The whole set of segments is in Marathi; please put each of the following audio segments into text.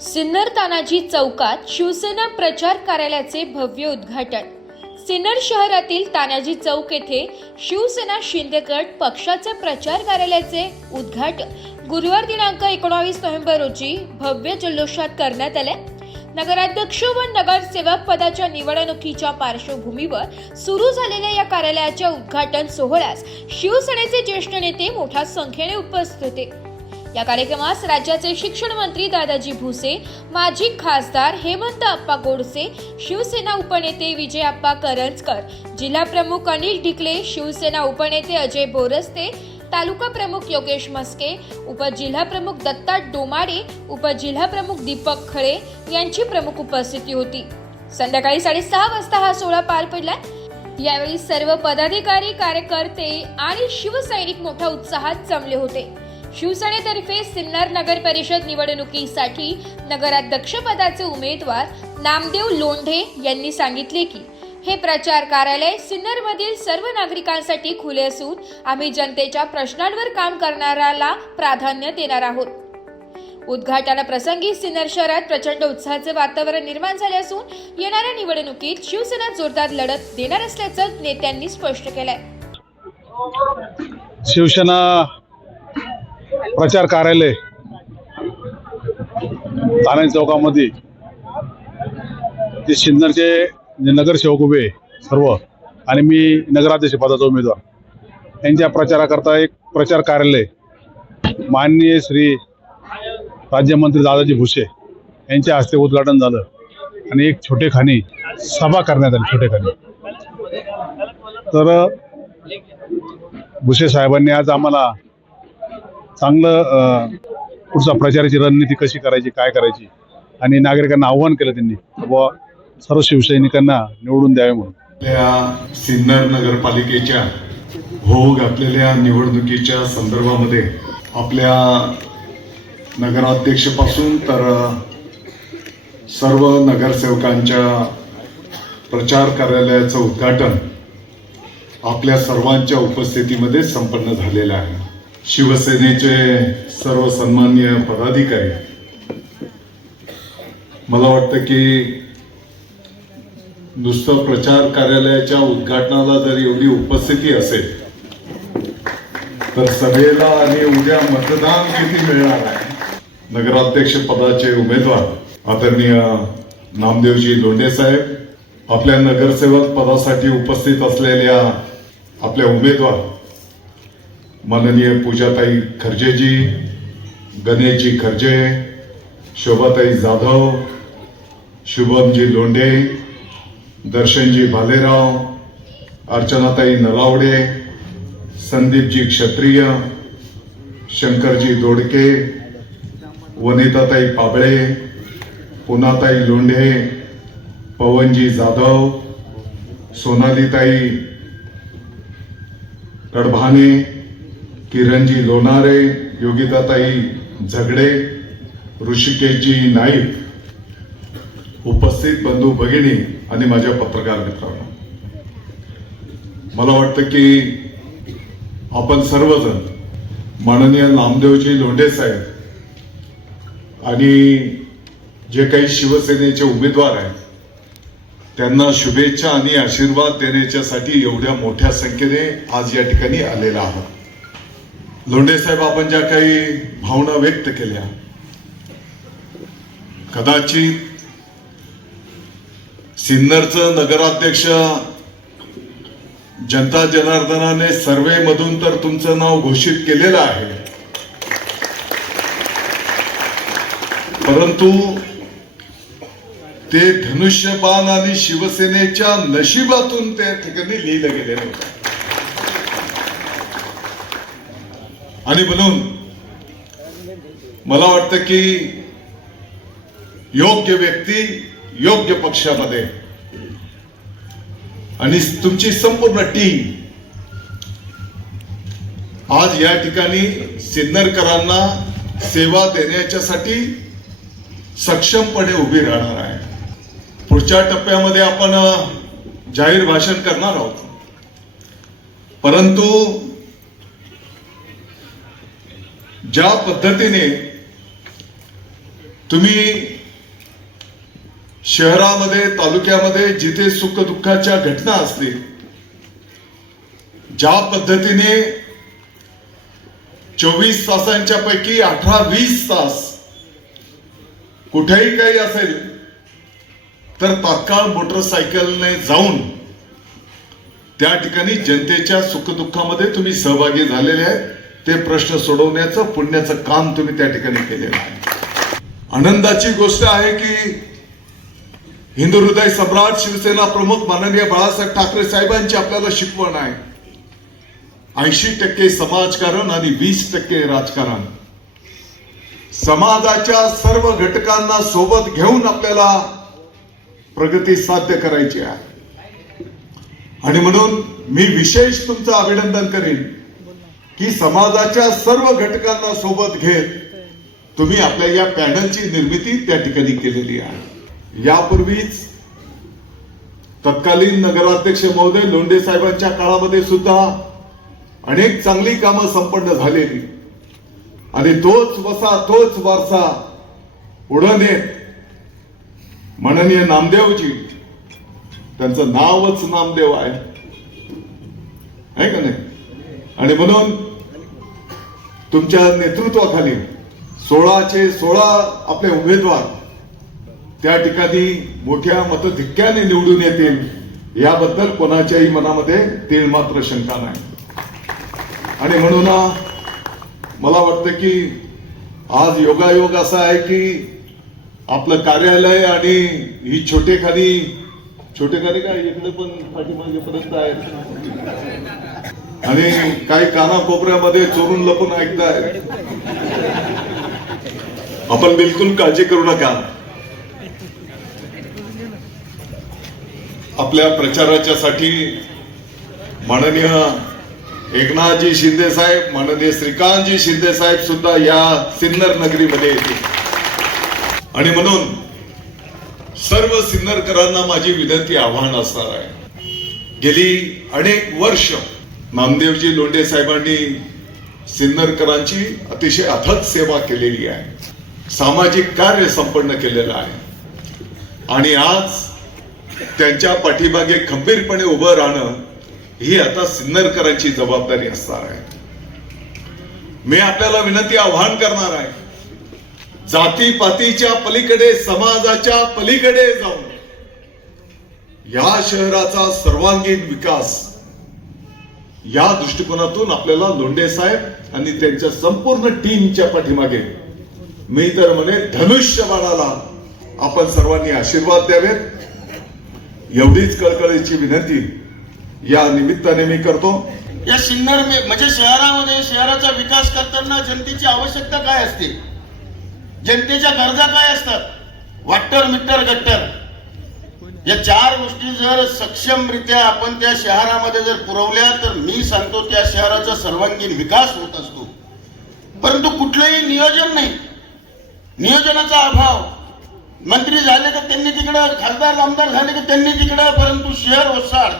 सिन्नर तानाजी चौकात शिवसेना प्रचार कार्यालयाचे भव्य उद्घाटन. सिन्नर शहरातील तानाजी चौक येथे शिवसेना शिंदेगड पक्षाचे प्रचार कार्यालयाचे उद्घाटन. गुरुवार दिनांक एकोणावीस नोव्हेंबर रोजी भव्य जल्लोषात करण्यात आले. नगराध्यक्ष व नगरसेवक पदाच्या निवडणुकीच्या पार्श्वभूमीवर सुरू झालेल्या या कार्यालयाच्या उद्घाटन सोहळ्यास शिवसेनेचे ज्येष्ठ नेते मोठ्या संख्येने उपस्थित होते. या कार्यक्रमास राज्याचे शिक्षण मंत्री दादाजी भुसे माजी खासदार हेमंत अप्पा गोडसे शिवसेना उपनेते विजय अप्पा करंजकर जिल्हा प्रमुख अनिल ढिकले शिवसेना उपनेते अजय बोरस्ते तालुका प्रमुख योगेश मस्के उपजिल्हा प्रमुख दत्ता डोमाडे उपजिल्हा प्रमुख दीपक खळे यांची प्रमुख उपस्थिती होती. संध्याकाळी साडेसहा वाजता हा सोहळा पार पडला. यावेळी सर्व पदाधिकारी कार्यकर्ते आणि शिवसैनिक मोठ्या उत्साहात जमले होते. शिवसेनेतर्फे सिन्नर नगर परिषद निवडणुकीसाठी नगराध्यक्षपदाचे उमेदवार नामदेव लोंढे यांनी सांगितले की हे प्रचार कार्यालय सिन्नरमधील सर्व नागरिकांसाठी खुले असून आम्ही जनतेच्या प्रश्नांवर काम करणाऱ्याला प्राधान्य देणार आहोत. उद्घाटनाप्रसंगी सिन्नर शहरात प्रचंड उत्साहाचे वातावरण निर्माण झाले असून येणाऱ्या निवडणुकीत शिवसेना जोरदार लढत देणार असल्याचं नेत्यांनी स्पष्ट केलंय. शिवसेना प्रचार कार्यालय ताने चौकामध्ये ते सिन्नरचे नगरसेवक उभे सर्व आणि मी नगराध्यक्ष पदाचा उमेदवार. यांच्या प्रचाराकरता एक प्रचार कार्यालय माननीय श्री राज्यमंत्री दादाजी भुसे यांच्या हस्ते उद्घाटन झालं. आणि एक छोटे खानी सभा करण्यात आली छोटे खानी तर भुसे साहेबांनी आज आम्हाला चांगलं पुढचा प्रचाराची रणनीती कशी करायची काय करायची? आणि नागरिकांना आव्हान केलं त्यांनी बुवा सर्व शिवसैनिकांना निवडून द्यावे म्हणून. आपल्या सिन्नर नगरपालिकेच्या होऊ घातलेल्या निवडणुकीच्या संदर्भामध्ये आपल्या नगराध्यक्षपासून तर सर्व नगरसेवकांच्या प्रचार कार्यालयाचं उद्घाटन आपल्या सर्वांच्या उपस्थितीमध्ये संपन्न झालेलं आहे. शिवसेनेचे सर्व सन्मान्य पदाधिकारी. मला वाटतं की नुसतं प्रचार कार्यालयाच्या उद्घाटनाला जर एवढी उपस्थिती असेल तर सभेला आणि उद्या मतदान किती मिळणार आहे? नगराध्यक्ष पदाचे उमेदवार आदरणीय नामदेवजी लोंढे साहेब आपल्या नगरसेवक पदासाठी उपस्थित असलेल्या आपल्या उमेदवार माननीय पूजाताई खर्जेजी गणेशजी खर्जे शोभाताई जाधव शुभमजी लोंढे दर्शनजी भालेराव अर्चनाताई नलावडे संदीपजी क्षत्रिय शंकरजी दोडके वनिताताई पाबळे पुनाताई लोंढे पवनजी जाधव सोनालीताई कडभाने किरणजी लोणारे योगिताताई झगडे ऋषिकेशजी नाईक उपस्थित बंधू भगिनी आणि माझ्या पत्रकार मित्रांनो. मला वाटतं की आपण सर्वजण माननीय नामदेवजी लोंढे साहेब आणि जे काही शिवसेनेचे उमेदवार आहेत त्यांना शुभेच्छा आणि आशीर्वाद देण्याच्यासाठी एवढ्या मोठ्या संख्येने आज या ठिकाणी आलेला आहात. लोंढे साहेब आपण ज्या काही भावना व्यक्त केल्या कदाचित सिन्नरचं नगराध्यक्ष जनता जनार्दनाने सर्वे मधून तर तुमचं नाव घोषित केलेलं आहे. परंतु ते धनुष्यबाण आणि शिवसेनेच्या नशिबातून त्या ठिकाणी लिहिलं गेलेलं होतं. आणि म्हणून मला वाटतं की योग्य व्यक्ती योग्य पक्षामध्ये आणि तुमची संपूर्ण टीम आज या ठिकाणी सिन्नरकरांना सेवा देण्याच्यासाठी सक्षमपणे उभी राहणार आहे. पुढच्या टप्प्यामध्ये आपण जाहीर भाषण करणार आहोत. परंतु ज्या पद्धतीने तुम्ही शहरामध्ये तालुक्यामध्ये जिथे सुख दुःखाच्या घटना असतील ज्या पद्धतीने चोवीस तासांच्या पैकी अठरा वीस तास कुठेही काही असेल तर तात्काळ मोटरसायकलने जाऊन त्या ठिकाणी जनतेच्या सुखदुःखामध्ये तुम्ही सहभागी झालेले आहेत. ते प्रश्न सोडवण्याचं पुण्याचं काम तुम्ही त्या ठिकाणी केलेलं आहे. आनंदाची गोष्ट आहे की हिंदू हृदय सम्राट शिवसेना प्रमुख माननीय बाळासाहेब ठाकरे साहेबांची आपल्याला शिकवण आहे. ऐंशी टक्के समाजकारण आणि वीस टक्के राजकारण. समाजाच्या सर्व घटकांना सोबत घेऊन आपल्याला प्रगती साध्य करायची आहे. आणि म्हणून मी विशेष तुमचं अभिनंदन करेन. की समाजाच्या सर्व घटकांना सोबत घेत तुम्ही आपल्या या पॅनलची निर्मिती त्या ठिकाणी केलेली आहे. यापूर्वीच तत्कालीन नगराध्यक्ष महोदय लोंढे साहेबांच्या काळामध्ये सुद्धा अनेक चांगली कामं संपन्न झालेली. आणि तोच वसा तोच वारसा पुढं नेत माननीय नामदेवजी त्यांचं नावच नामदेव आहे. का नाही? आणि म्हणून तुमच्या नेतृत्वाखाली सोळाचे सोळा आपले उमेदवार त्या ठिकाणी मोठ्या मतधिक्याने निवडून येतील याबद्दल कोणाच्याही मनामध्ये तीळ मात्र शंका नाही. आणि म्हणून मला वाटतं की आज योगायोग असा आहे की आपलं कार्यालय आणि ही छोटेखानी छोटेखानी काय इकडे पण पाठीमागेपर्यंत आहे आणि काही कानाकोपऱ्यामध्ये चोरून लपून ऐकताय. आपण बिलकुल काळजी करू नका. आपल्या प्रचाराच्या साठी माननीय एकनाथजी शिंदे साहेब माननीय श्रीकांतजी शिंदे साहेब सुद्धा या सिन्नर नगरीमध्ये येते आणि म्हणून सर्व सिन्नरकरांना माझी विनंती आव्हान असणार आहे. गेली अनेक वर्ष नामदेवजी लोंढे साहेबांनी सिन्नरकरांची अतिशय अथक सेवा केलेली आहे. सामाजिक कार्य संपन्न केलेलं आहे. आणि आज त्यांच्या पाठीमागे खंबीरपणे उभं राहणं ही आता सिन्नरकरांची जबाबदारी असणार आहे. मी आपल्याला विनंती आव्हान करणार आहे. जाती पातीच्या पलीकडे समाजाच्या पलीकडे जाऊन या शहराचा सर्वांगीण विकास या दृष्टिकोनातून आपल्याला लोंढे साहेब आणि त्यांच्या संपूर्ण टीमच्या पाठीमागे मी तर म्हणे धनुष्यबाणाला आपण सर्वांनी आशीर्वाद द्यावेत. एवढीच कळकळीची विनंती या निमित्ताने मी करतो. या सिन्नर म्हणजे शहरामध्ये शहराचा विकास करताना जनतेची आवश्यकता काय असते? जनतेच्या गरजा काय असतात? वाट्टर मिट्टर गट्टर या चार गोष्टी जर सक्षमरित्या आपण त्या शहरामध्ये जर पुरवल्या तर मी सांगतो त्या शहराचा सर्वांगीण विकास होत असतो. परंतु कुठलंही नियोजन नाही. नियोजनाचा अभाव. मंत्री झाले तर त्यांनी तिकडं खासदार आमदार झाले तर त्यांनी तिकडं परंतु शहर ओसाड.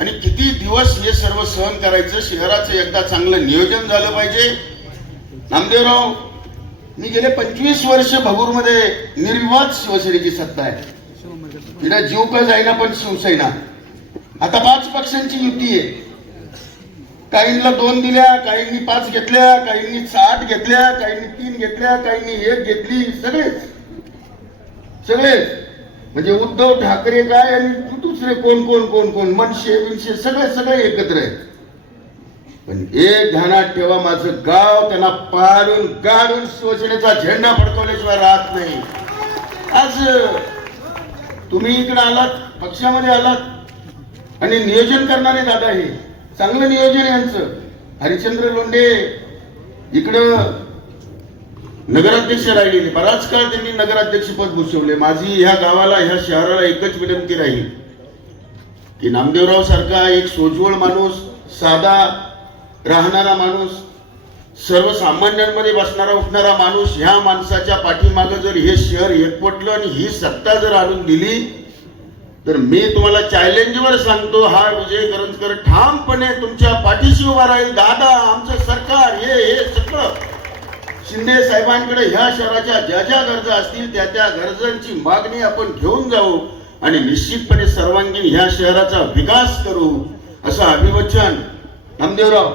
आणि किती दिवस हे सर्व सहन करायचं शहराचं एकदा चांगलं नियोजन झालं पाहिजे. नामदेवराव मी गेले पंचवीस वर्ष भगूरमध्ये निर्विवाद शिवसेनेची सत्ता आहे. तिला जीव का जाईना पण शिवसेना आता पाच पक्षांची युती आहे. काहींना दोन दिल्या काहींनी पाच घेतल्या काहींनी सात घेतल्या काहींनी तीन घेतल्या काहींनी एक घेतली सगळेच. सगळेच. म्हणजे उद्धव ठाकरे काय आणि दुसरे कोण कोण कोण कोण? मनशे विनशे सगळे सगळे एकत्र आहेत. पण एक ध्यानात ठेवा माझं गाव त्यांना पाडून गाडून शिवसेनेचा झेंडा फडकवल्याशिवाय राहत नाही. आज तुम्ही इकडे आलात पक्षामध्ये आलात आणि नियोजन करणारे दादा हे. चांगलं नियोजन यांचं. हरिश्चंद्र लोंढे इकडं नगराध्यक्ष राहिलेले. बराच काळ त्यांनी नगराध्यक्ष पद भूषवले. माझी ह्या गावाला ह्या शहराला एकच विनंती राहील की नामदेवराव सारखा एक सोज्वळ माणूस साधा राहणारा माणूस सर्वसामान्यांमध्ये बसणारा उठणारा माणूस ह्या माणसाच्या पाठीमागं जर हे शहर एकवटलं आणि ही सत्ता जर आणून दिली तर मी तुम्हाला चॅलेंजवर सांगतो हा विजय करंजकर ठामपणे तुमच्या पाठीशी उभा राहील. दादा आमचं सरकार हे हे सगळं. शिंदे साहेबांकडे ह्या शहराच्या ज्या ज्या गरजा असतील त्या त्या गरजांची मागणी आपण घेऊन जाऊ आणि निश्चितपणे सर्वांगीण ह्या शहराचा विकास करू असं अभिवचन. Namdevrao.